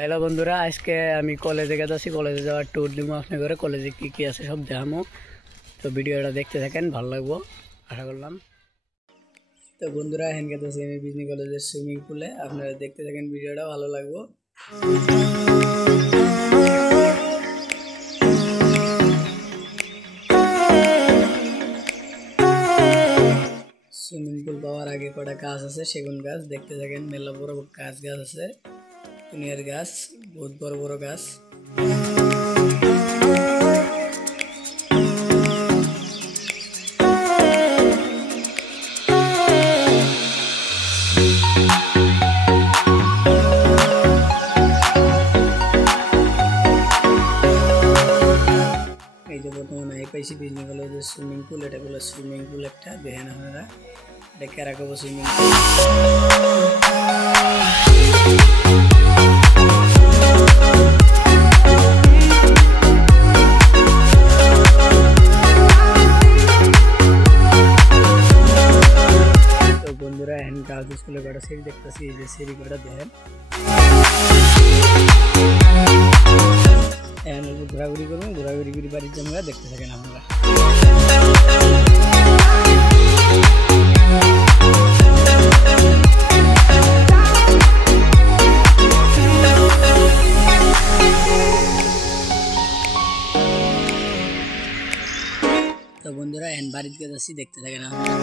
হ্যালো বন্ধুরা, আজকে আমি কলেজে গেছি। কলেজে যাওয়ার ট্যুর দিব আপনার ঘরে। কলেজে কি কি আছে সব দেখামো। তো ভিডিওটা দেখতে থাকেন, ভালো লাগবো আশা করলাম। তো বন্ধুরা, হ্যান গেছি আমি বিজনি কলেজের সুইমিং পুলে। আপনারা দেখতে থাকেন, ভিডিওটা ভালো লাগবো। সুইমিং পুল পাওয়ার আগে কটা গাছ আছে, সেগুন গাছ দেখতে থাকেন। মেলা বড় গাছ আছে, কুনিয়ার গাছ, বহুত বড় বড় গাছ। এই যে বর্তমানে পাইছি বিজনি কলেজের সুইমিং পুল। এটা বলে সুইমিং পুল একটা, দেখেন আপনারা। এটা কেরাকো সুইমিং পুল। তো বন্ধুরা, এখন গার্লস স্কুলে কটা সিঁড়ি দেখতেছি। এই যে সিঁড়ি কটা দেখেন। ঘোরাঘুরি করবেন, ঘোরাঘুরি করে বাড়ির জমা দেখতে থাকেন আপনারা। তো বন্ধুরা, এখন বাড়িতে যাচ্ছি, দেখতে থাকেন আপনারা।